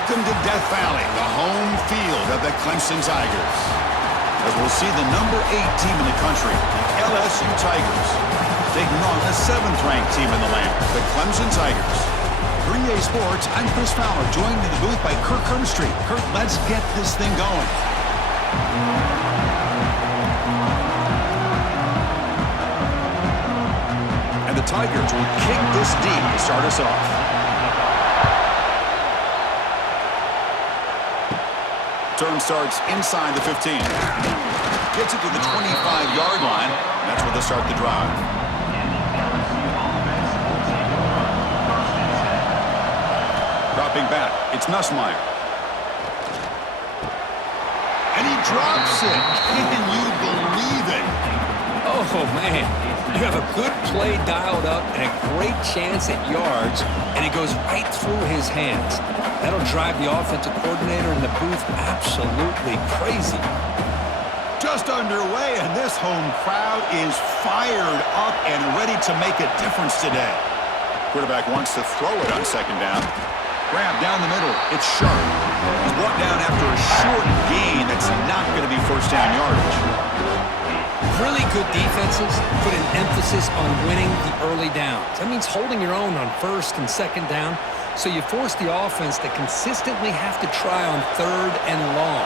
Welcome to Death Valley, the home field of the Clemson Tigers. As we'll see the number 8 team in the country, the LSU Tigers, taking on the 7th-ranked team in the land, the Clemson Tigers. For EA Sports, I'm Chris Fowler, joined in the booth by Kirk Hermstreet. Kirk, let's get this thing going. And the Tigers will kick this deep to start us off. Turn starts inside the 15. Gets it to the 25-yard line. That's where they start the drive. Dropping back, it's Nussmeier. And he drops it. Can you believe it? Oh, man. You have a good play dialed up and a great chance at yards, and it goes right through his hands. That'll drive the offensive coordinator in the booth absolutely crazy. Just underway, and this home crowd is fired up and ready to make a difference today. Quarterback wants to throw it on second down. Grab down the middle. It's sharp. He's brought down after a short gain that's not going to be first down yardage. Really good defenses put an emphasis on winning the early downs. That means holding your own on first and second down, so you force the offense to consistently have to try on third and long.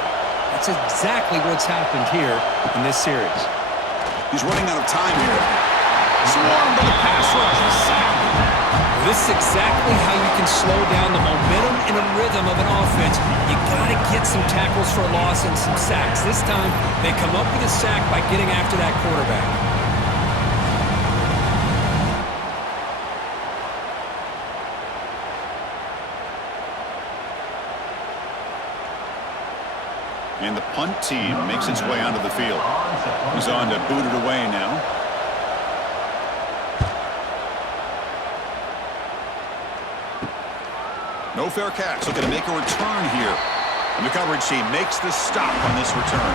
That's exactly what's happened here in this series. He's running out of time here. Swarmed by the pass rush. Sack. This is exactly how you can slow down the momentum and a rhythm of an offense. You got to get some tackles for a loss and some sacks. This time, they come up with a sack by getting after that quarterback. And the punt team makes its way onto the field. He's on to boot it away now. No fair catch. Looking to make a return here. And the coverage team makes the stop on this return.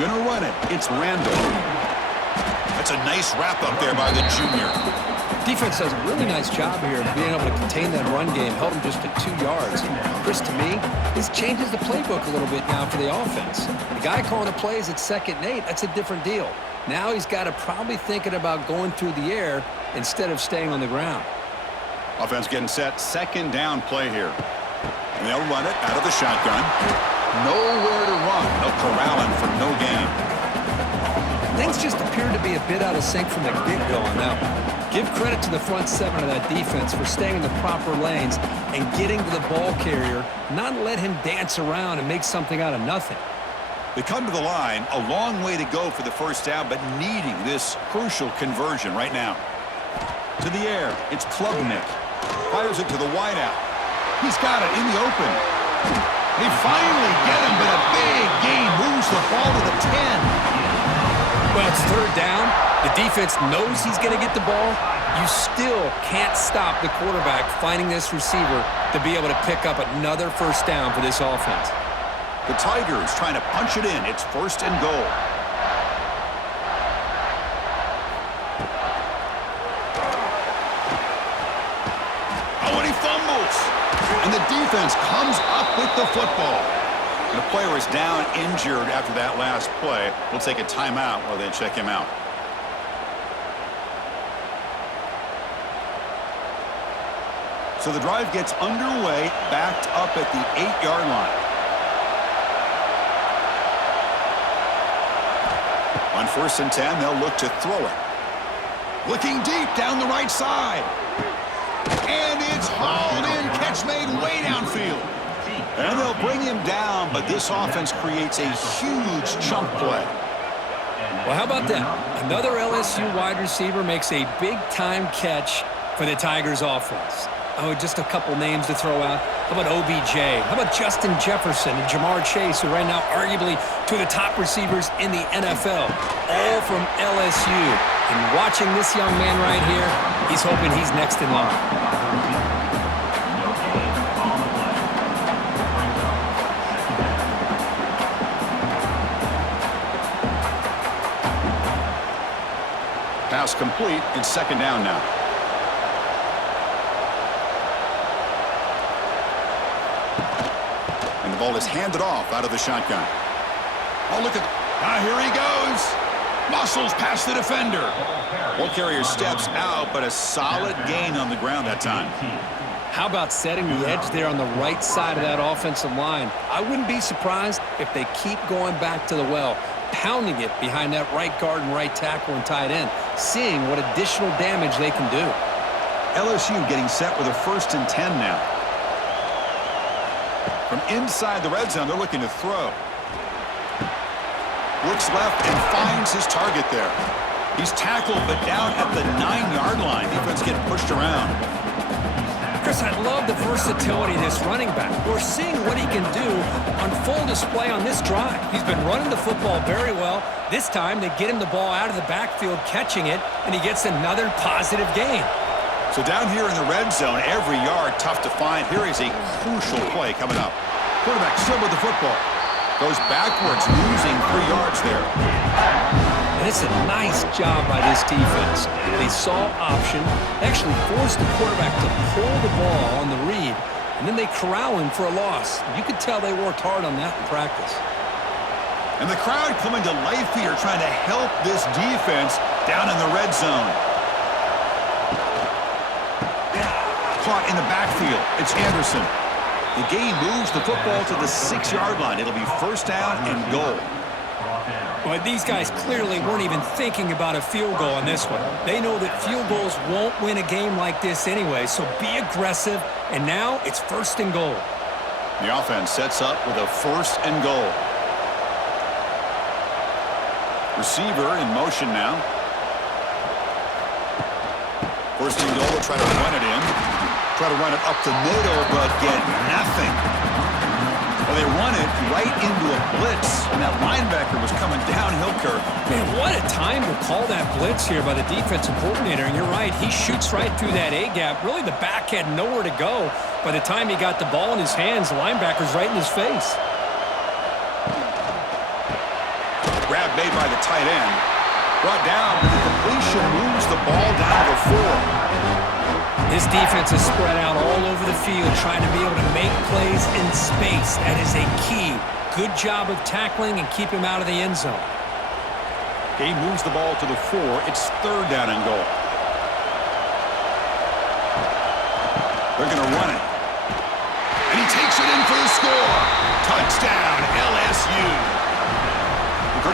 Gonna run it. It's Randall. That's a nice wrap up there by the junior. Defense does a really nice job here of being able to contain that run game, held him just to 2 yards. Chris, to me, this changes the playbook a little bit now for the offense. The guy calling the plays at 2nd and 8, that's a different deal. Now he's got to probably thinking about going through the air instead of staying on the ground. Offense getting set. 2nd down play here. And they'll run it out of the shotgun. Nowhere to run. They'll corral him for no gain. Things just appear to be a bit out of sync from the get-go on that one. Give credit to the front 7 of that defense for staying in the proper lanes and getting to the ball carrier, not let him dance around and make something out of nothing. They come to the line, a long way to go for the first down, but needing this crucial conversion right now. To the air, it's Klubnik. Fires it to the wideout. He's got it in the open. They finally get him, but a big gain moves the ball to the 10. Well, it's 3rd down. The defense knows he's going to get the ball. You still can't stop the quarterback finding this receiver to be able to pick up another first down for this offense. The Tigers trying to punch it in. It's 1st and goal. Oh, and he fumbles. And the defense comes up with the football. And the player is down injured after that last play. We'll take a timeout while they check him out. So the drive gets underway, backed up at the 8-yard line. On 1st and 10, they'll look to throw it. Looking deep down the right side. And it's hauled in. Catch made way downfield. And they'll bring him down, but this offense creates a huge chunk play. Well, how about that? Another LSU wide receiver makes a big-time catch for the Tigers offense. Oh, just a couple names to throw out. How about OBJ? How about Justin Jefferson and Jamar Chase, who are right now arguably two of the top receivers in the NFL, all from LSU. And watching this young man right here, he's hoping he's next in line. Pass complete. It's 2nd down now. ball is handed off out of the shotgun. Oh, look at... here he goes. Muscles past the defender. Ball carrier steps out, but a solid gain on the ground that time. How about setting the edge there on the right side of that offensive line? I wouldn't be surprised if they keep going back to the well, pounding it behind that right guard and right tackle and tight end, seeing what additional damage they can do. LSU getting set with a 1st and 10 now. From inside the red zone, they're looking to throw. Looks left and finds his target there. He's tackled, but down at the 9-yard line. Defense getting pushed around. Chris, I love the versatility of this running back. We're seeing what he can do on full display on this drive. He's been running the football very well. This time, they get him the ball out of the backfield, catching it, and he gets another positive gain. So down here in the red zone, every yard tough to find. Here is a crucial play coming up. Quarterback still with the football. Goes backwards, losing 3 yards there. And it's a nice job by this defense. They saw option, actually forced the quarterback to pull the ball on the read, and then they corral him for a loss. You could tell they worked hard on that in practice. And the crowd coming to life here, trying to help this defense down in the red zone. Caught in the backfield. It's Anderson. The game moves the football to the 6-yard line. It'll be 1st down and goal. But these guys clearly weren't even thinking about a field goal on this one. They know that field goals won't win a game like this anyway, so be aggressive, and now it's 1st and goal. The offense sets up with a 1st and goal. Receiver in motion now. 1st and goal, try to run it in. Try to run it up the middle, but get nothing. Well, they run it right into a blitz, and that linebacker was coming downhill, Kirk. Man, what a time to call that blitz here by the defensive coordinator. And you're right, he shoots right through that A-gap. Really, the back had nowhere to go. By the time he got the ball in his hands, the linebacker's right in his face. Grab made by the tight end. Brought down, but the completion moves the ball down to 4. This defense is spread out all over the field, trying to be able to make plays in space. That is a key. Good job of tackling and keep him out of the end zone. He moves the ball to the 4. It's 3rd down and goal. They're going to run it. And he takes it in for the score. Touchdown, LSU.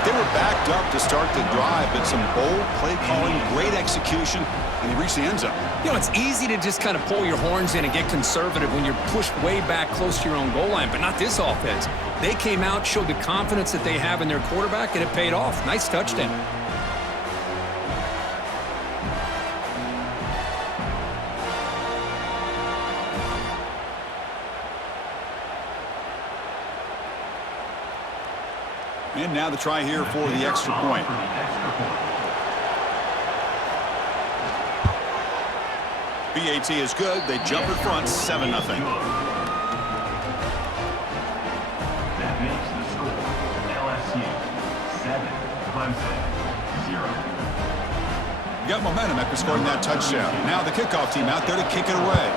They were backed up to start the drive, but some bold play calling, great execution, and they reached the end zone. You know, it's easy to just kind of pull your horns in and get conservative when you're pushed way back close to your own goal line, but not this offense. They came out, showed the confidence that they have in their quarterback, and it paid off. Nice touchdown. And now the try here for the extra point. BAT is good. They jump in front, 7-0. That makes the score LSU 7, Clemson 0. Got momentum after scoring that touchdown. Now the kickoff team out there to kick it away.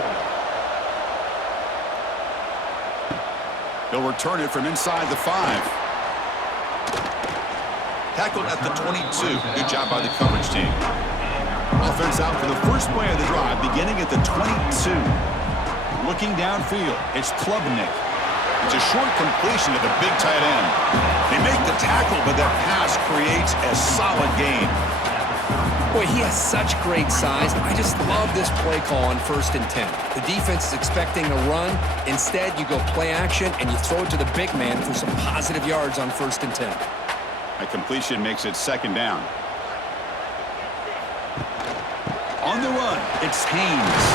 They'll return it from inside the 5. Tackled at the 22. Good job by the coverage team. Offense out for the first play of the drive, beginning at the 22. Looking downfield, it's Klubnik. It's a short completion to the big tight end. They make the tackle, but that pass creates a solid gain. Boy, he has such great size. I just love this play call on 1st and 10. The defense is expecting a run. Instead, you go play action, and you throw it to the big man for some positive yards on 1st and 10. A completion makes it 2nd down. On the run, it's Haynes.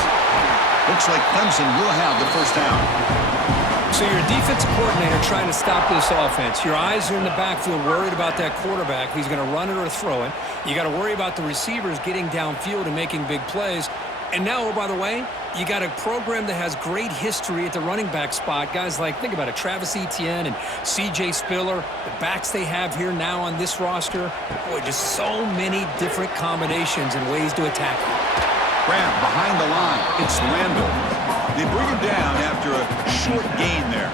Looks like Clemson will have the 1st down. So you're a defensive coordinator trying to stop this offense. Your eyes are in the backfield worried about that quarterback. He's going to run it or throw it. You got to worry about the receivers getting downfield and making big plays. And now, oh, by the way, you got a program that has great history at the running back spot. Guys like, think about it, Travis Etienne and C.J. Spiller, the backs they have here now on this roster. Boy, just so many different combinations and ways to attack you. Grab behind the line. It's Randall. They bring him down after a short gain there.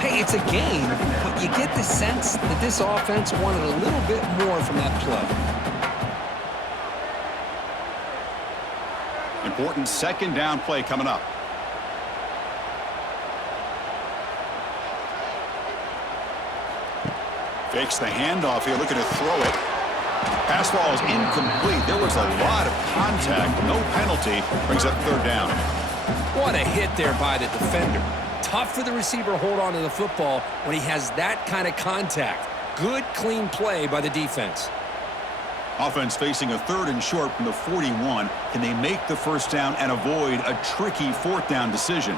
Hey, it's a game, but you get the sense that this offense wanted a little bit more from that play. Important second down play coming up. Fakes the handoff here, looking to throw it. Pass ball is incomplete. There was a lot of contact. No penalty. Brings up third down. What a hit there by the defender. Tough for the receiver to hold on to the football when he has that kind of contact. Good, clean play by the defense. Offense facing a third and short from the 41. Can they make the first down and avoid a tricky fourth down decision?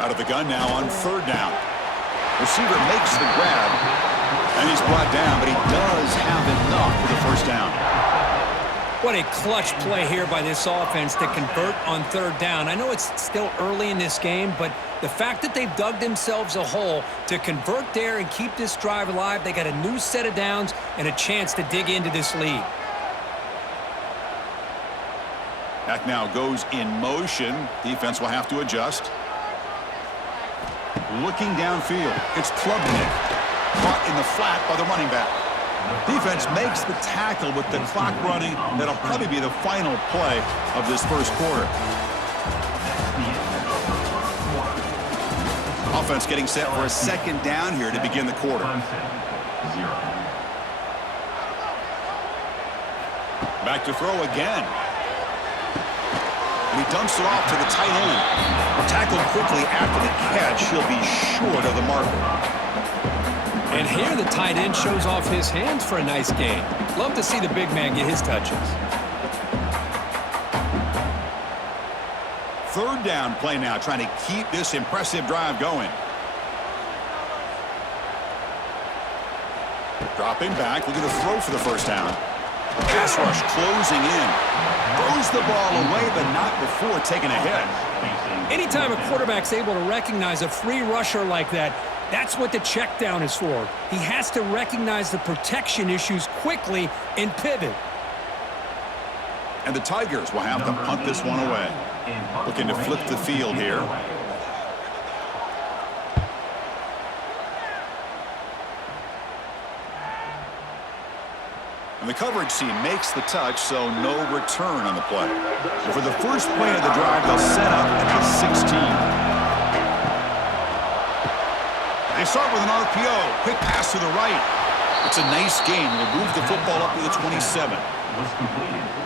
Out of the gun now on third down. Receiver makes the grab, and he's brought down, but he does have enough for the first down. What a clutch play here by this offense to convert on third down. I know it's still early in this game, but the fact that they've dug themselves a hole to convert there and keep this drive alive, they got a new set of downs and a chance to dig into this lead. Back now goes in motion. Defense will have to adjust. Looking downfield, it's Klubnik. Caught in the flat by the running back. Defense makes the tackle with the clock running. That'll probably be the final play of this first quarter. Offense getting set for a second down here to begin the quarter. Back to throw again. And he dumps it off to the tight end. Tackled quickly after the catch. He'll be short of the marker. And here the tight end shows off his hands for a nice gain. Love to see the big man get his touches. Third down play now, trying to keep this impressive drive going. Dropping back, looking to throw for the first down. Pass rush closing in. Throws the ball away, but not before taking a hit. Anytime a quarterback's able to recognize a free rusher like that, that's what the check down is for. He has to recognize the protection issues quickly and pivot. And the Tigers will have to punt this one away. Looking to flip the field here. And the coverage team makes the touch, so no return on the play. And for the first play of the drive, they'll set up at the 16. They start with an RPO. Quick pass to the right. It's a nice gain. We'll move the football up to the 27.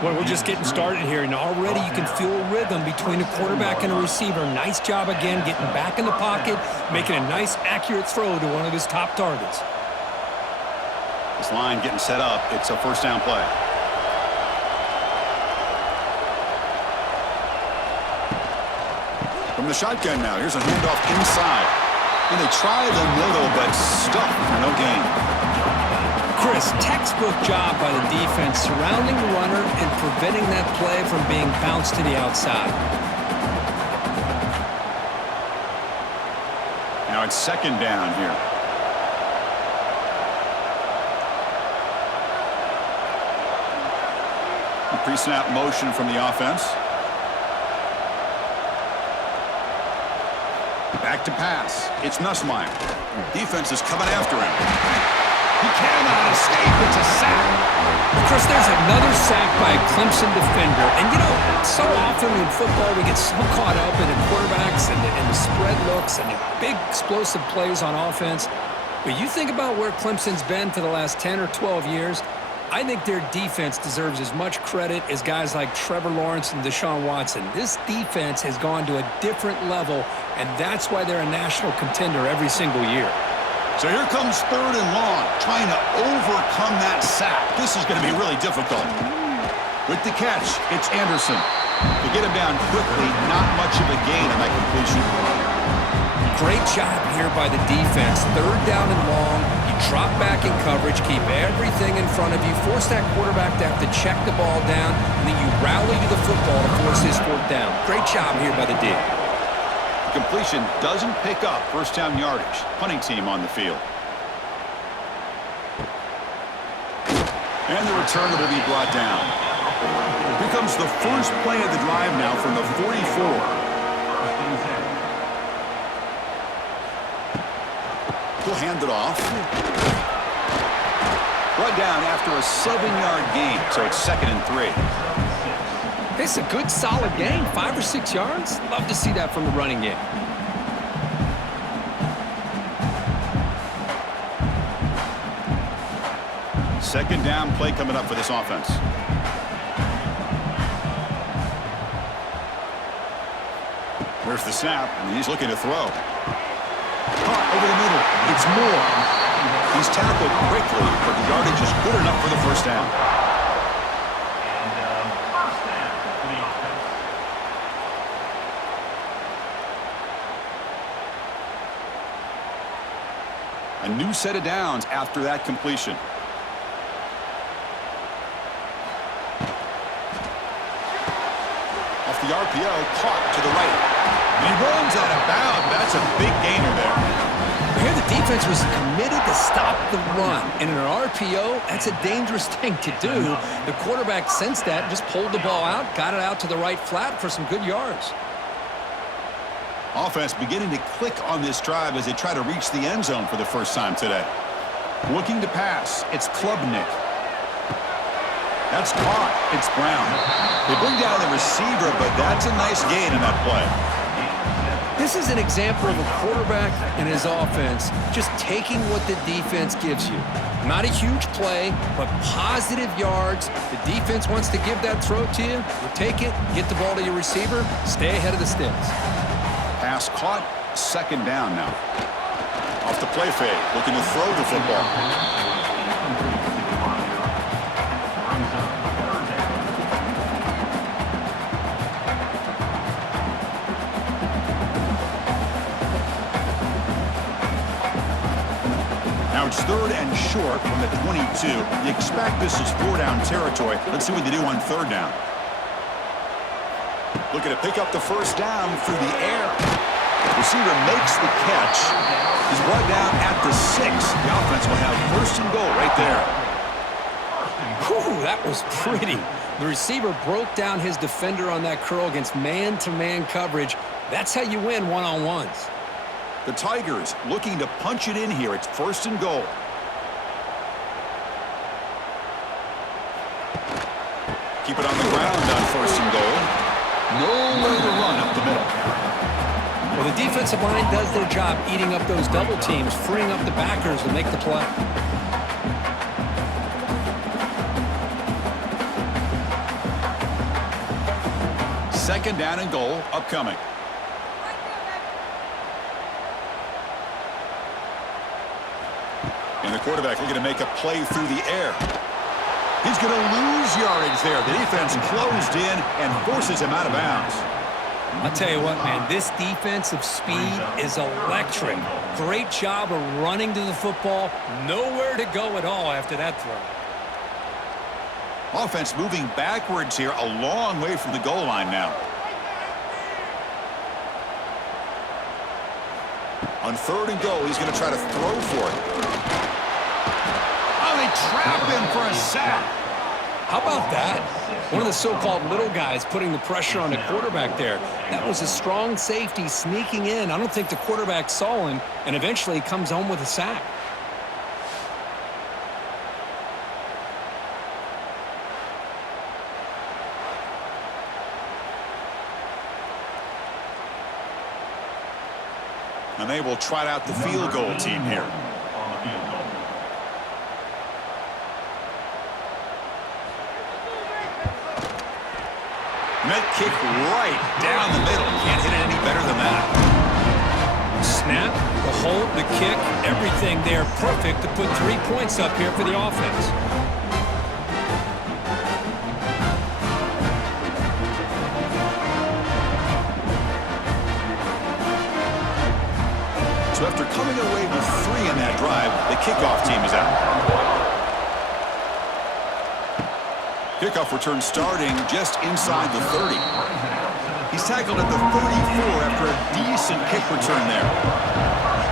Well, we're just getting started here, and already you can feel a rhythm between a quarterback and a receiver. Nice job again getting back in the pocket, making a nice, accurate throw to one of his top targets. This line getting set up. It's a first down play. From the shotgun now, here's a handoff inside. And they try the middle, but stuck for no gain. Chris, textbook job by the defense surrounding the runner and preventing that play from being bounced to the outside. Now it's second down here. Pre-snap motion from the offense. Back to pass. It's Nussmeier. Defense is coming after him. He cannot escape. It's a sack. Chris, there's another sack by a Clemson defender. And, you know, so often in football we get so caught up in the quarterbacks and the spread looks and the big explosive plays on offense. But you think about where Clemson's been for the last 10 or 12 years, I think their defense deserves as much credit as guys like Trevor Lawrence and Deshaun Watson. This defense has gone to a different level, and that's why they're a national contender every single year. So here comes third and long, trying to overcome that sack. This is going to be really difficult. With the catch, it's Anderson. To get him down quickly, not much of a gain on that completion. Great job here by the defense. Third down and long. You drop back in coverage, keep everything in front of you, force that quarterback to have to check the ball down, and then you rally to the football to force his fourth down. Great job here by the D. The completion doesn't pick up first down yardage. Punting team on the field. And the return will be brought down. Here comes the first play of the drive now from the 44. He'll hand it off. Brought down after a 7-yard gain, so it's 2nd and 3. It's a good, solid gain. 5 or 6 yards. Love to see that from the running game. Second down play coming up for this offense. There's the snap, and he's looking to throw. Caught over the middle. It's Moore. He's tackled quickly, but the yardage is good enough for the first down. And first down for the offense. A new set of downs after that completion. Off the RPO, caught to the right. And he runs out of bounds. That's a big gainer there. Here the defense was committed to stop the run. And in an RPO, that's a dangerous thing to do. The quarterback sensed that and just pulled the ball out, got it out to the right flat for some good yards. Offense beginning to click on this drive as they try to reach the end zone for the first time today. Looking to pass. It's Klubnik. That's caught. It's Brown. They bring down the receiver, but that's a nice gain in that play. This is an example of a quarterback and his offense just taking what the defense gives you. Not a huge play, but positive yards. The defense wants to give that throw to you. You take it, get the ball to your receiver, stay ahead of the sticks. Pass caught. Second down now. Off the play fake. Looking to throw the football. Now it's 3rd and short from the 22. You expect this is 4-down territory. Let's see what they do on 3rd down. Looking to pick up the first down through the air. Receiver makes the catch. He's brought down at the 6. The offense will have 1st and goal right there. Whew, that was pretty. The receiver broke down his defender on that curl against man-to-man coverage. That's how you win one-on-ones. The Tigers looking to punch it in here. It's 1st and goal. Keep it on the ground on 1st and goal. Nowhere to run up the middle. Well, the defensive line does their job eating up those double teams, freeing up the backers to make the play. Second down and goal upcoming. And the quarterback looking to make a play through the air. He's going to lose yardage there. The defense closed in and forces him out of bounds. I'll tell you what, man, this defensive speed is electric. Great job of running to the football. Nowhere to go at all after that throw. Offense moving backwards here, a long way from the goal line now. On 3rd and goal, he's going to try to throw for it. Oh, they trap him for a sack. How about that? One of the so-called little guys putting the pressure on the quarterback there. That was a strong safety sneaking in. I don't think the quarterback saw him, and eventually he comes home with a sack. And they will trot out the field goal team here. And that kick right down the middle. Can't hit it any better than that. Snap, the hold, the kick, everything there perfect to put 3 points up here for the offense. So after coming away with 3 in that drive, the kickoff team is out. Kickoff return starting just inside the 30. He's tackled at the 34 after a decent kick return there.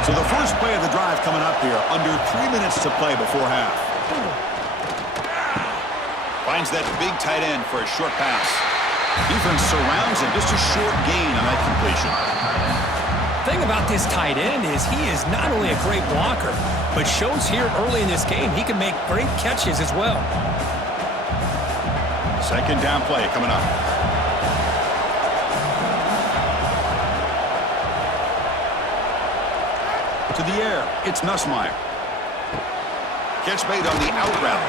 So the first play of the drive coming up here, under 3 minutes to play before half. Finds that big tight end for a short pass. Defense surrounds him, just a short gain on that completion. thing about this tight end is he is not only a great blocker, but shows here early in this game he can make great catches as well. Second down play coming up. To the air, it's Nussmeier. Catch made on the out route.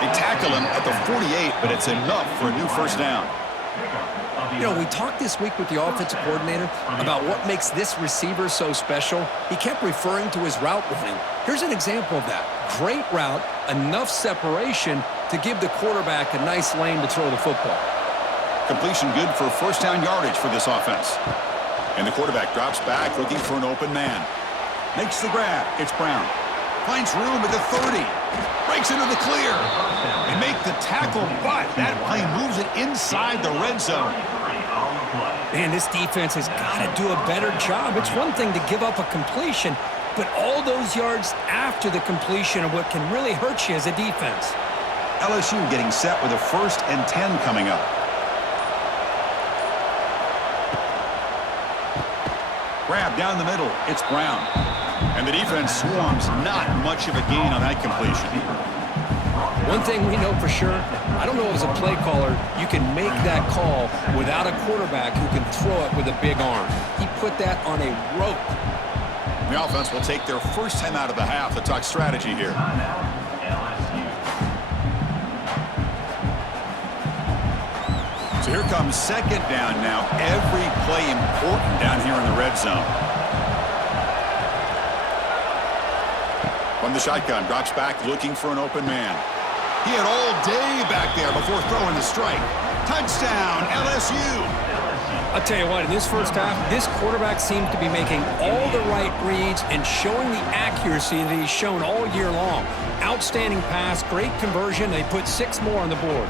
They tackle him at the 48, but it's enough for a new first down. You know, we talked this week with the offensive coordinator about what makes this receiver so special. He kept referring to his route running. Here's an example of that. Great route, enough separation to give the quarterback a nice lane to throw the football. Completion good for first down yardage for this offense. And the quarterback drops back looking for an open man. Makes the grab. It's Brown. Finds room at the 30. Breaks into the clear. They make the tackle, but that play moves it inside the red zone. Man, this defense has got to do a better job. It's one thing to give up a completion, but all those yards after the completion are what can really hurt you as a defense. LSU getting set with a 1st and 10 coming up. Grab down the middle. It's Brown. And the defense swarms. Not much of a gain on that completion. One thing we know for sure, I don't know as a play caller, you can make that call without a quarterback who can throw it with a big arm. He put that on a rope. The offense will take their first time out of the half to talk strategy here. So here comes second down now. Every play important down here in the red zone. From the shotgun, drops back looking for an open man. He had all day back there before throwing the strike. Touchdown, LSU. I'll tell you what, in this first half, this quarterback seems to be making all the right reads and showing the accuracy that he's shown all year long. Outstanding pass, great conversion. They put 6 more on the board.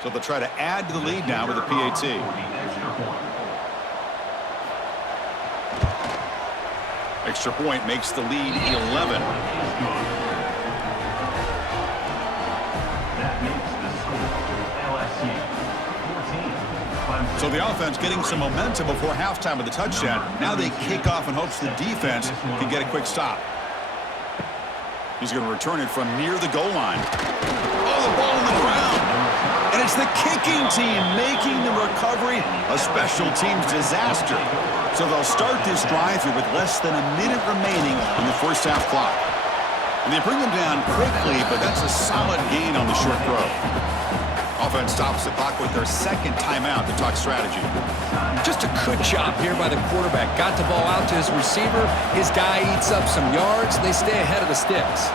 So they'll try to add to the lead now with a PAT. Extra point makes the lead 11. So the offense getting some momentum before halftime with the touchdown. Now they kick off in hopes the defense can get a quick stop. He's going to return it from near the goal line. Oh, the ball on the ground. And it's the kicking team making the recovery a special teams disaster. So they'll start this drive here with less than a minute remaining in the first half clock. And they bring them down quickly, but that's a solid gain on the short throw. Offense stops the clock with their second timeout to talk strategy. Just a good job here by the quarterback. Got the ball out to his receiver. His guy eats up some yards. They stay ahead of the sticks.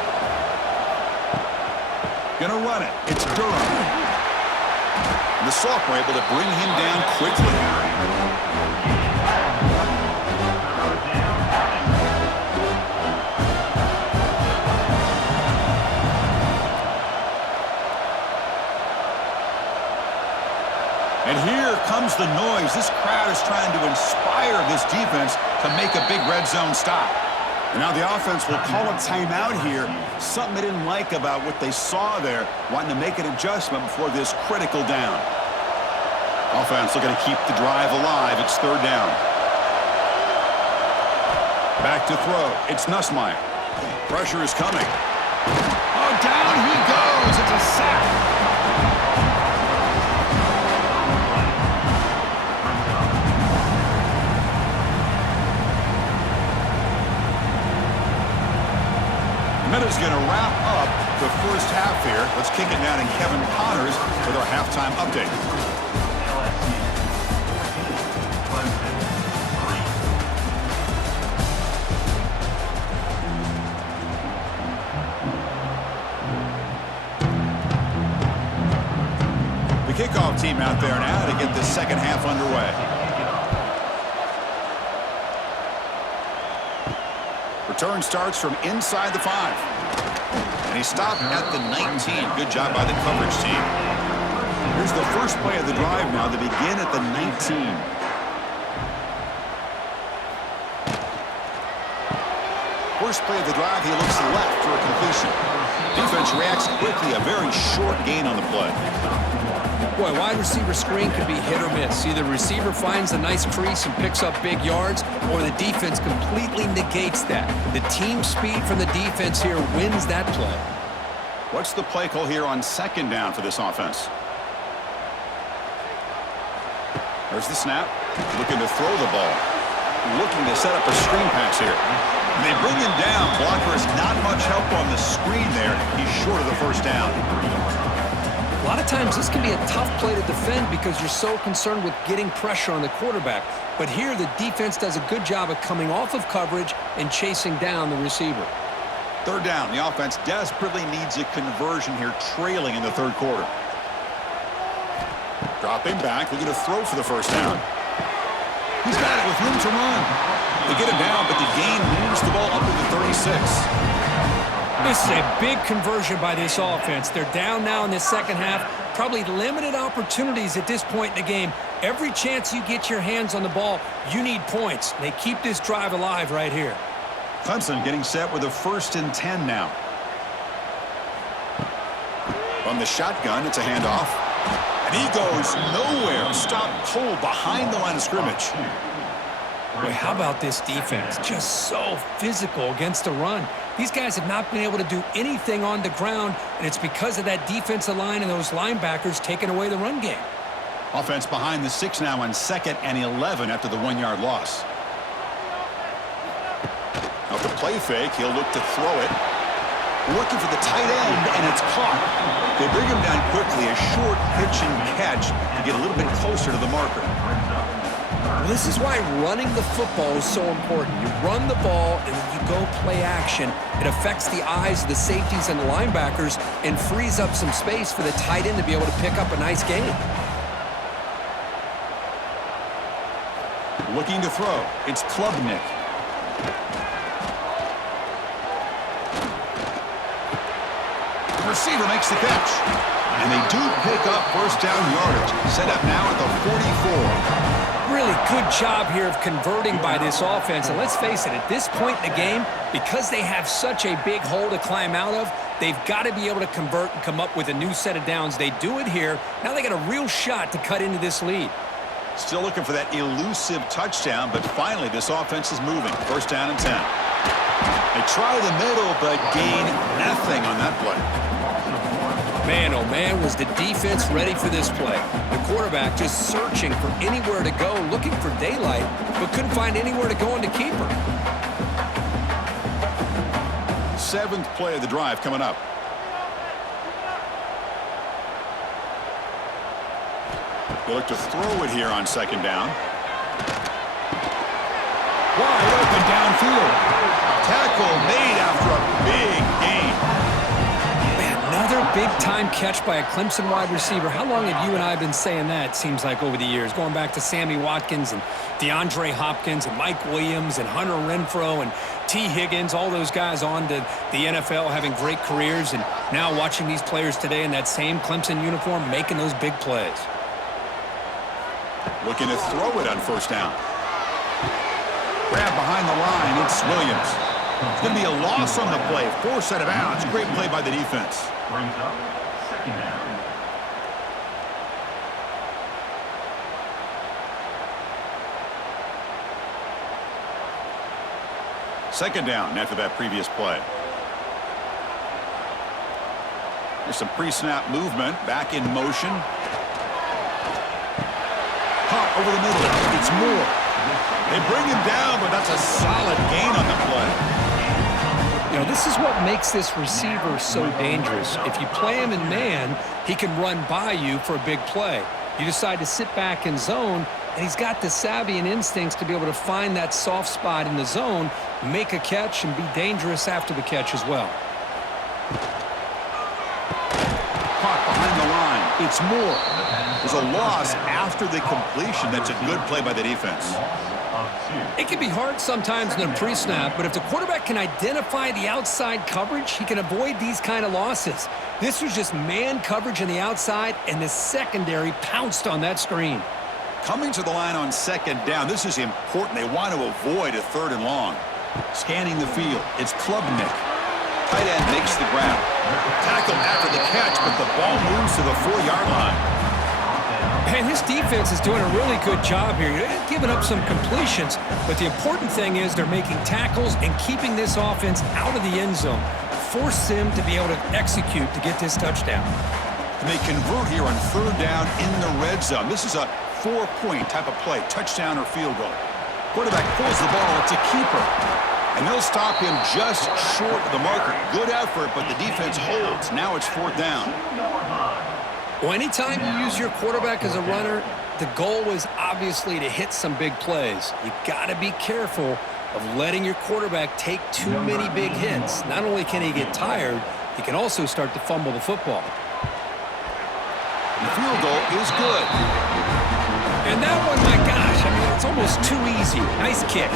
Gonna run it. It's Durham. And the sophomore able to bring him down quickly. And here comes the noise. This crowd is trying to inspire this defense to make a big red zone stop. And now the offense will call a timeout here. Something they didn't like about what they saw there, wanting to make an adjustment before this critical down. Offense looking to keep the drive alive. It's third down. Back to throw. It's Nussmeier. Pressure is coming. Oh, down he goes. It's a sack. Minutes going to wrap up the first half here. Let's kick it down to Kevin Connors with our halftime update. The kickoff team out there now to get the second half underway. Return starts from inside the 5. And he stopped at the 19. Good job by the coverage team. Here's the first play of the drive now to begin at the 19. First play of the drive, he looks left for a completion. Defense reacts quickly, a very short gain on the play. Boy, wide receiver screen can be hit or miss. Either the receiver finds a nice crease and picks up big yards, or the defense completely negates that. The team speed from the defense here wins that play. What's the play call here on second down for this offense? There's the snap. Looking to throw the ball. Looking to set up a screen pass here. And they bring him down. Blocker is not much help on the screen there. He's short of the first down. A lot of times this can be a tough play to defend because you're so concerned with getting pressure on the quarterback. But here the defense does a good job of coming off of coverage and chasing down the receiver. Third down. The offense desperately needs a conversion here, trailing in the third quarter. Dropping back, looking to throw for the first down. He's got it with room to run. They get him down, but the gain moves the ball up to the 36. This is a big conversion by this offense. They're down now in the second half. Probably limited opportunities at this point in the game. Every chance you get your hands on the ball, you need points. They keep this drive alive right here. Clemson getting set with a 1st and 10 now. From the shotgun, it's a handoff. And he goes nowhere. Stopped cold behind the line of scrimmage. Boy, how about this defense? Just so physical against the run. These guys have not been able to do anything on the ground, and it's because of that defensive line and those linebackers taking away the run game. Offense behind the 6 now on 2nd and 11 after the 1-yard loss. Now the play fake, he'll look to throw it. Looking for the tight end, and it's caught. They bring him down quickly, a short pitch and catch to get a little bit closer to the marker. Well, this is why running the football is so important. You run the ball, and when you go play action, it affects the eyes of the safeties and the linebackers and frees up some space for the tight end to be able to pick up a nice gain. Looking to throw. It's Klubnik. The receiver makes the catch. And they do pick up first down yardage. Set up now at the 44. Really good job here of converting by this offense. And let's face it, at this point in the game, because they have such a big hole to climb out of, they've got to be able to convert and come up with a new set of downs. They do it here. Now they got a real shot to cut into this lead. Still looking for that elusive touchdown, but finally this offense is moving. First down and 10. They try the middle, but gain nothing on that play. Man, oh man, was the defense ready for this play. The quarterback just searching for anywhere to go, looking for daylight, but couldn't find anywhere to go on the keeper. 7th play of the drive coming up. They look to throw it here on 2nd down. Wide open downfield. Tackle made after a big gain. Another big-time catch by a Clemson wide receiver. How long have you and I been saying that, seems like, over the years? Going back to Sammy Watkins and DeAndre Hopkins and Mike Williams and Hunter Renfrow and T. Higgins, all those guys on to the NFL having great careers, and now watching these players today in that same Clemson uniform making those big plays. Looking to throw it on first down. Grab behind the line. It's Williams. It's going to be a loss on the play. Forced out of bounds. Great play by the defense. Brings up 2nd down. Second down after that previous play. There's some pre-snap movement. Back in motion. Caught over the middle. It's Moore. They bring him down, but that's a solid gain on the play. You know, this is what makes this receiver so dangerous. If you play him in man, he can run by you for a big play. You decide to sit back in zone, and he's got the savvy and instincts to be able to find that soft spot in the zone, make a catch, and be dangerous after the catch as well. Caught behind the line. It's Moore. There's a loss after the completion. That's a good play by the defense. It can be hard sometimes in a pre-snap, but if the quarterback can identify the outside coverage, he can avoid these kind of losses. This was just man coverage on the outside, and the secondary pounced on that screen. Coming to the line on 2nd down, this is important. They want to avoid a 3rd and long. Scanning the field, it's Klubnik. Tight end makes the grab. Tackle after the catch, but the ball moves to the 4-yard line. And his defense is doing a really good job here. They're giving up some completions, but the important thing is they're making tackles and keeping this offense out of the end zone. Force them to be able to execute to get this touchdown. And they convert here on 3rd down in the red zone. This is a 4-point type of play, touchdown or field goal. Quarterback pulls the ball. It's a keeper. And they'll stop him just short of the marker. Good effort, but the defense holds. Now it's 4th down. Well, anytime you use your quarterback as a runner, the goal is obviously to hit some big plays. You got to be careful of letting your quarterback take too many big hits. Not only can he get tired, he can also start to fumble the football. The field goal is good. And that one, my gosh, I mean, it's almost too easy. Nice kick.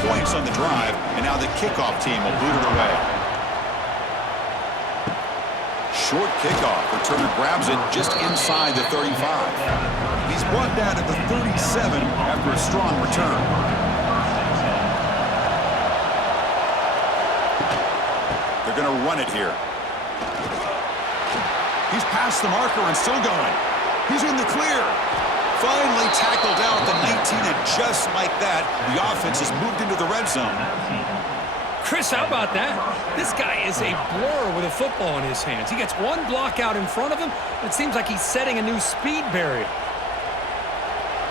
Points on the drive, and now the kickoff team will boot it away. Short kickoff. Returner grabs it just inside the 35. He's brought down at the 37 after a strong return. They're going to run it here. He's past the marker and still going. He's in the clear. Finally tackled down at the 19, and just like that, the offense has moved into the red zone. Chris, how about that? This guy is a blur with a football in his hands. He gets one block out in front of him, and it seems like he's setting a new speed barrier.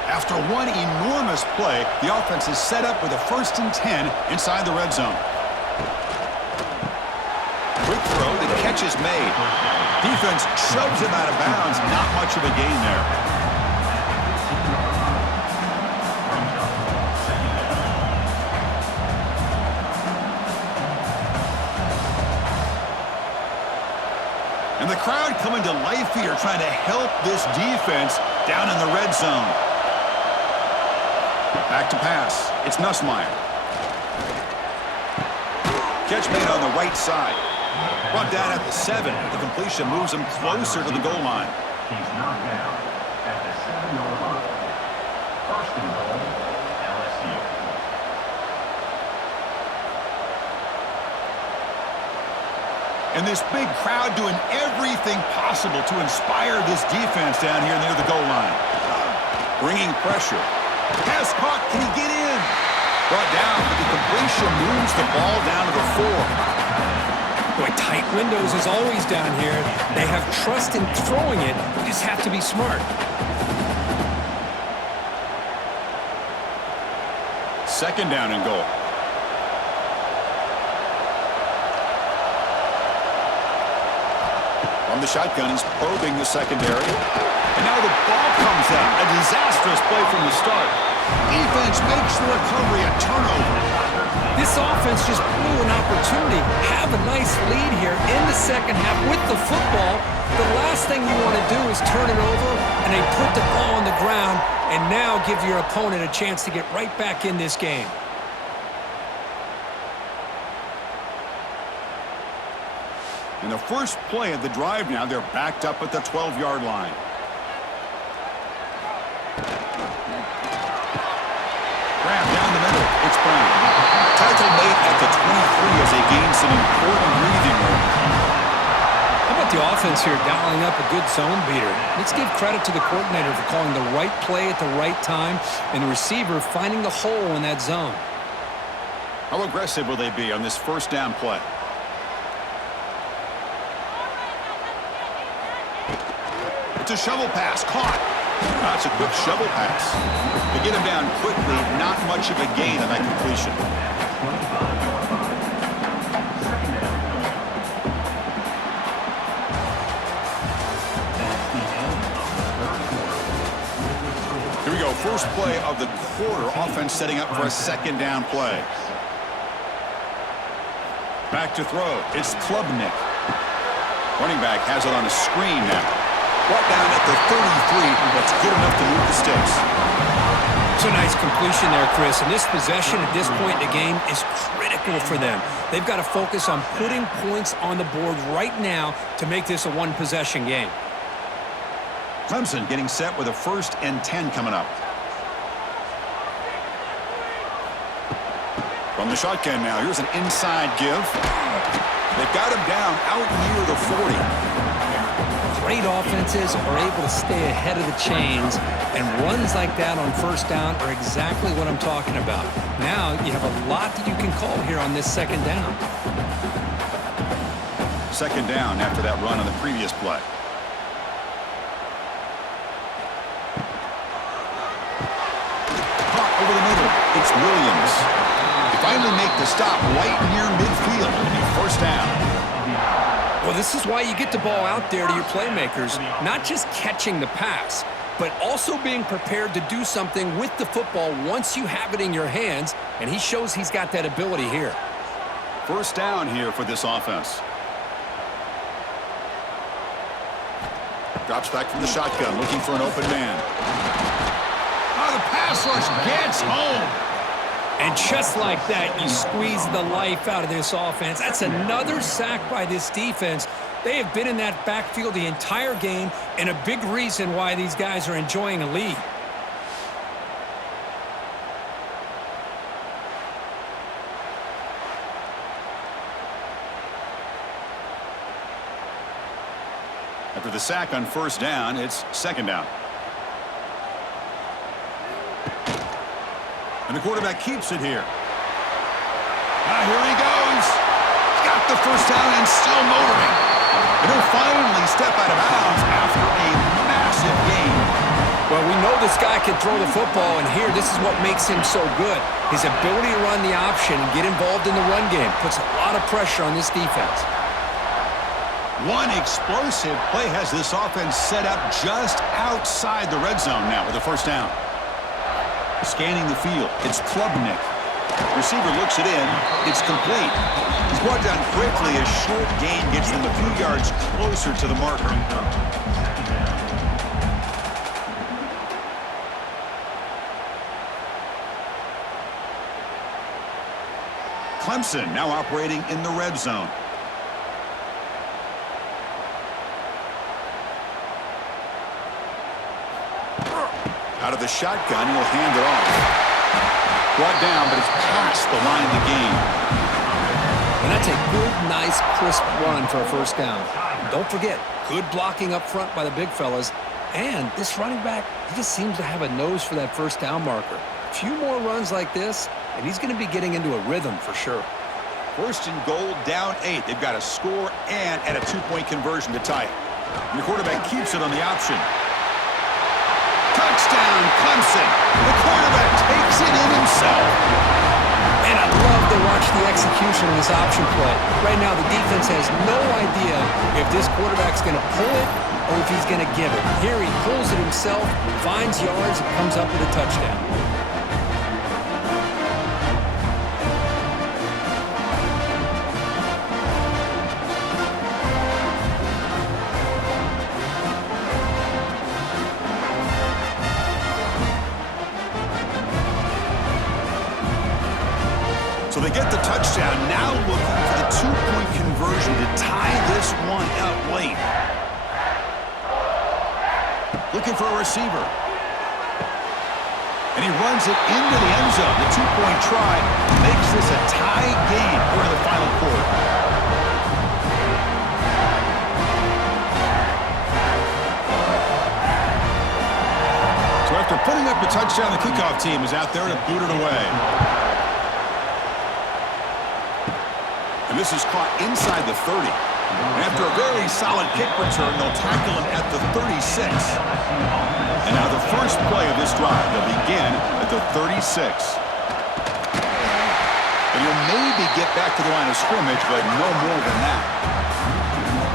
After one enormous play, the offense is set up with a 1st and 10 inside the red zone. Quick throw, the catch is made. Defense shoves him out of bounds. Not much of a gain there. And the crowd coming to life here, trying to help this defense down in the red zone. Back to pass. It's Nussmeier. Catch made on the right side. Brought down at the 7. The completion moves him closer to the goal line. He's knocked down at the 7-yard line. 1st and goal, LSU. And this big crowd doing everything possible to inspire this defense down here near the goal line. Bringing pressure. Pass caught. Can he get in? Brought down, but the completion moves the ball down to the 4. Boy, tight windows as always down here. They have trust in throwing it. You just have to be smart. 2nd down and goal. From the shotgun, he's probing the secondary. And now the ball comes out. A disastrous play from the start. Defense makes the recovery a turnover. This offense just blew an opportunity. Have a nice lead here in the 2nd half with the football. The last thing you want to do is turn it over, and they put the ball on the ground and now give your opponent a chance to get right back in this game. In the first play of the drive now, they're backed up at the 12-yard line. Grab down the middle. It's Brown. Tackle made at the 23 as they gain some important breathing room. How about the offense here dialing up a good zone beater? Let's give credit to the coordinator for calling the right play at the right time and the receiver finding the hole in that zone. How aggressive will they be on this 1st down play? It's a shovel pass. Caught. That's a quick shovel pass. To get him down quickly, not much of a gain on that completion. Here we go. First play of the quarter. Offense setting up for a 2nd down play. Back to throw. It's Klubnik. Running back has it on a screen now. Brought down at the 33. That's good enough to move the sticks. It's a nice completion there, Chris. And this possession at this point in the game is critical for them. They've got to focus on putting points on the board right now to make this a one-possession game. Clemson getting set with a 1st and 10 coming up. From the shotgun now, here's an inside give. They've got him down out near the 40. Great offenses are able to stay ahead of the chains, and runs like that on 1st down are exactly what I'm talking about. Now you have a lot that you can call here on this 2nd down. 2nd down after that run on the previous play. Caught over the middle. It's Williams. They finally make the stop right near midfield. It'll be 1st down. Well, this is why you get the ball out there to your playmakers, not just catching the pass, but also being prepared to do something with the football once you have it in your hands, and he shows he's got that ability here. 1st down here for this offense. Drops back from the shotgun, looking for an open man. Oh, the pass rush gets home. And just like that, you squeeze the life out of this offense. That's another sack by this defense. They have been in that backfield the entire game, and a big reason why these guys are enjoying a lead. After the sack on 1st down, it's 2nd down. And the quarterback keeps it here. Here he goes. Got the 1st down and still motoring. And he'll finally step out of bounds after a massive gain. Well, we know this guy can throw the football, and here, this is what makes him so good. His ability to run the option and get involved in the run game puts a lot of pressure on this defense. One explosive play has this offense set up just outside the red zone now with a 1st down. Scanning the field, it's Klubnik. Receiver looks it in. It's complete. He's brought down quickly. A short gain gets them a few yards closer to the marker. Clemson now operating in the red zone. Out of the shotgun, he'll hand it off. Brought down, but it's past the line of the game. And that's a good, nice, crisp run for a 1st down. Don't forget, good blocking up front by the big fellas. And this running back, he just seems to have a nose for that 1st down marker. A few more runs like this, and he's going to be getting into a rhythm for sure. 1st and goal, down 8. They've got to score and at a 2-point conversion to tie it. And the quarterback keeps it on the option. Touchdown, Clemson. The quarterback takes it in himself. And I love to watch the execution of this option play. Right now, the defense has no idea if this quarterback's going to pull it or if he's going to give it. Here he pulls it himself, finds yards, and comes up with a touchdown. So they get the touchdown, now looking for the 2-point conversion to tie this one up late. Looking for a receiver. And he runs it into the end zone. The 2-point try makes this a tie game here in the final quarter. So after putting up the touchdown, the kickoff team is out there to boot it away. And this is caught inside the 30. And after a very solid kick return, they'll tackle him at the 36. And now the first play of this drive, they'll begin at the 36. And he'll maybe get back to the line of scrimmage, but no more than that.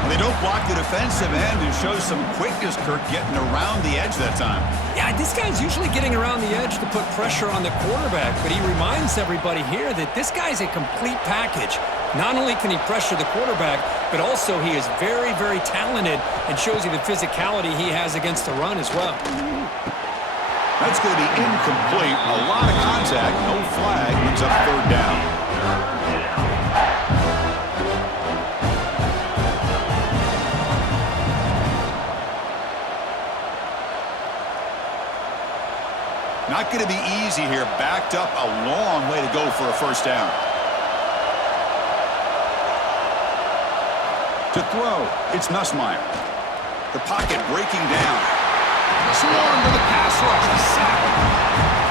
And they don't block the defensive end and shows some quickness, Kirk, getting around the edge that time. Yeah, this guy's usually getting around the edge to put pressure on the quarterback, but he reminds everybody here that this guy's a complete package. Not only can he pressure the quarterback, but also he is very, very talented and shows you the physicality he has against the run as well. That's going to be incomplete. A lot of contact, no flag, brings up 3rd down. Not going to be easy here. Backed up a long way to go for a first down. To throw, it's Nussmeier. The pocket breaking down. Swarm to the pass rush. Sack.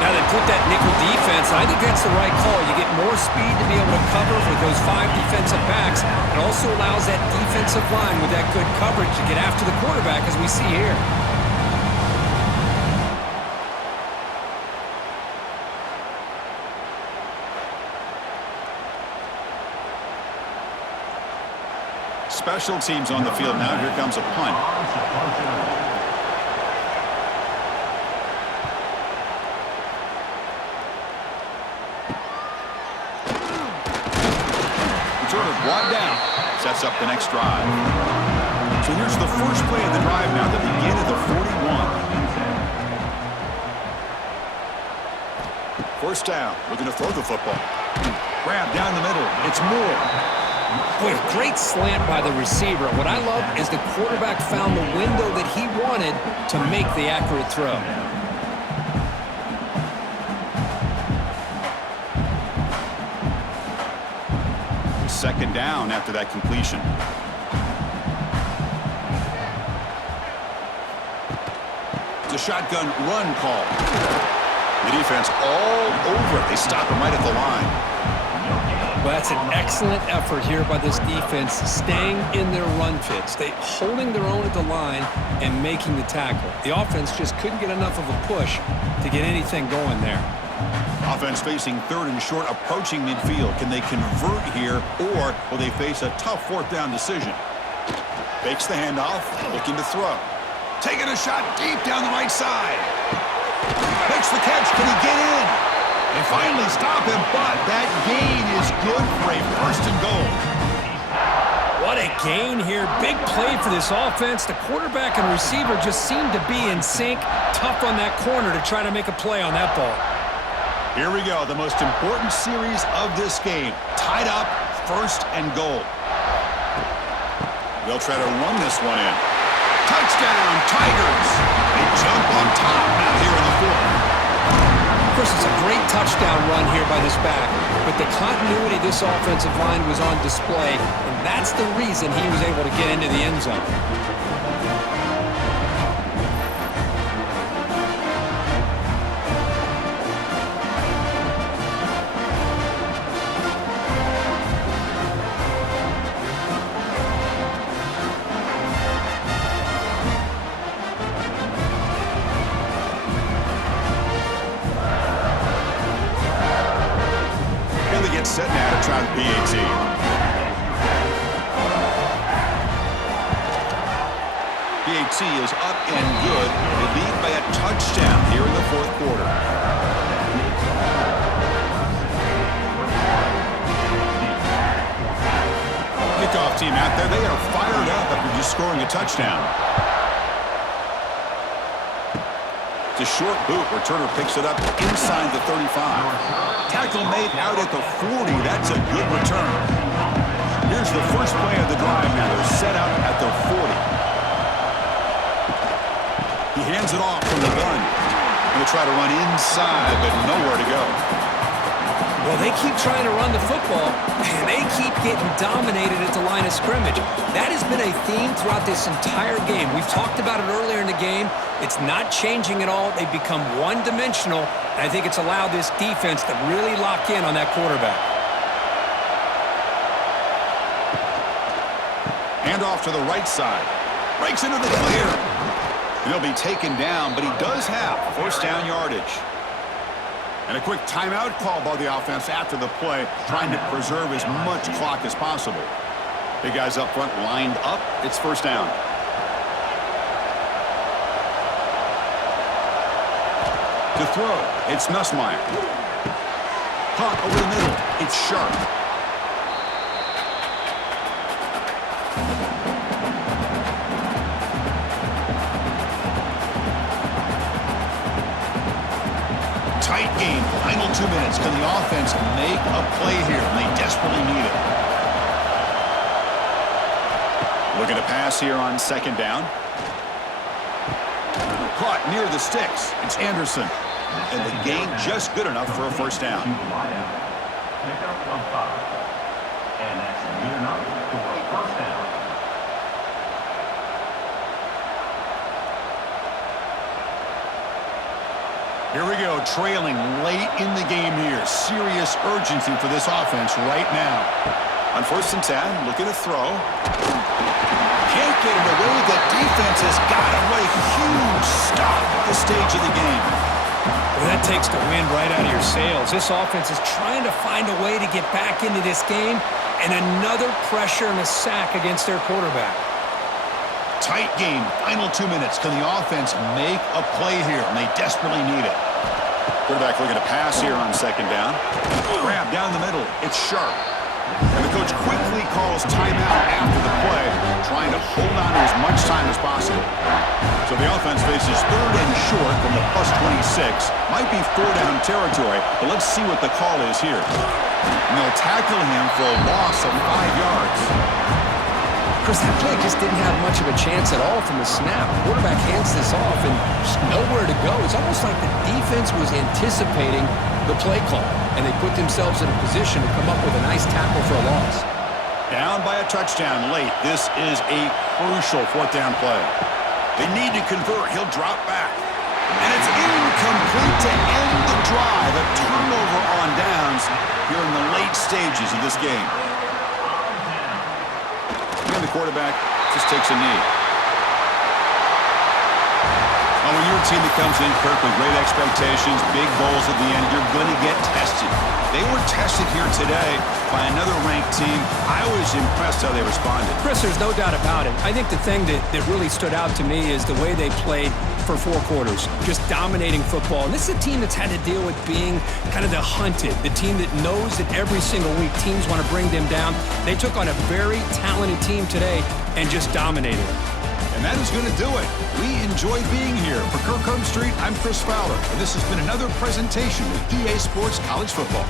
Now they put that nickel defense. I think that's the right call. You get more speed to be able to cover with those 5 defensive backs. It also allows that defensive line with that good coverage to get after the quarterback, as we see here. Special teams on the field now. Here comes a punt. Brought down. Sets up the next drive. So here's the first play of the drive now, the begin of the 41. First down. Looking to throw the football. Grab down the middle. It's Moore. Boy, a great slant by the receiver. What I love is the quarterback found the window that he wanted to make the accurate throw. Second down after that completion. It's a shotgun run call. The defense all over it. They stop him right at the line. Well, that's an excellent effort here by this defense, staying in their run fits. They holding their own at the line and making the tackle. The offense just couldn't get enough of a push to get anything going there. Offense facing third and short, approaching midfield. Can they convert here, or will they face a tough fourth down decision? Fakes the handoff, looking to throw. Taking a shot deep down the right side. Makes the catch. Can he get in? They finally stop him, but that gain is good for a first and goal. What a gain here. Big play for this offense. The quarterback and receiver just seem to be in sync. Tough on that corner to try to make a play on that ball. Here we go, the most important series of this game. Tied up, first and goal. They'll try to run this one in. Touchdown, Tigers! They jump on top now here in the fourth. Of course, it's a great touchdown run here by this back, but the continuity of this offensive line was on display, and that's the reason he was able to get into the end zone. Set now to try the PAT. PAT is up and good. They lead by a touchdown here in the fourth quarter. Kickoff team out there. They are fired up after just scoring a touchdown. It's a short boot. Returner picks it up inside the 35. Tackle made out at the 40. That's a good return. Here's the first play of the drive now. They're set up at the 40. He hands it off from the gun. Going to try to run inside, but nowhere to go. Well, they keep trying to run the football, and they keep getting dominated at the line of scrimmage. That has been a theme throughout this entire game. We've talked about it earlier in the game. It's not changing at all. They've become one-dimensional, and I think it's allowed this defense to really lock in on that quarterback. Hand off to the right side. Breaks into the clear. He'll be taken down, but he does have first down yardage. And a quick timeout call by the offense after the play, trying to preserve as much clock as possible. Big guys up front lined up. It's first down. To throw, it's Nussmeier. Caught over the middle. It's Sharp. Tight game. Final 2 minutes. Can the offense make a play here? They desperately need it. Looking to pass here on second down. Caught near the sticks. It's Anderson. And the gain just good enough for a first down. Pickup of 5. And that's good enough for a first down. Here we go, trailing late in the game here. Serious urgency for this offense right now. On 1st and 10, look at the throw. Can't get it away. The defense has got him. What a huge stop at this stage of the game. Well, that takes the wind right out of your sails. This offense is trying to find a way to get back into this game, and another pressure and a sack against their quarterback. Tight game, final 2 minutes. Can the offense make a play here? And they desperately need it. Quarterback looking to pass here on 2nd down. Grab down the middle. It's sharp. And the coach quickly calls timeout after the play, trying to hold on to as much time as possible. So the offense faces 3rd and short from the +26. Might be 4-down territory, but let's see what the call is here. And they'll tackle him for a loss of 5 yards. Chris, that play just didn't have much of a chance at all from the snap. The quarterback hands this off and just nowhere to go. It's almost like the defense was anticipating the play call, and they put themselves in a position to come up with a nice tackle for a loss. Down by a touchdown late. This is a crucial 4th down play. They need to convert. He'll drop back. And it's incomplete to end the drive. A turnover on downs here in the late stages of this game. And the quarterback just takes a knee. Oh, when you're a team that comes in, Kirk, with great expectations, big goals at the end, you're going to get tested. They were tested here today by another ranked team. I was impressed how they responded. Chris, there's no doubt about it. I think the thing that really stood out to me is the way they played for 4 quarters, just dominating football. And this is a team that's had to deal with being kind of the hunted, the team that knows that every single week teams want to bring them down. They took on a very talented team today and just dominated. And that is going to do it. We enjoy being here. For Kirk Street, I'm Chris Fowler, and this has been another presentation of EA Sports College Football.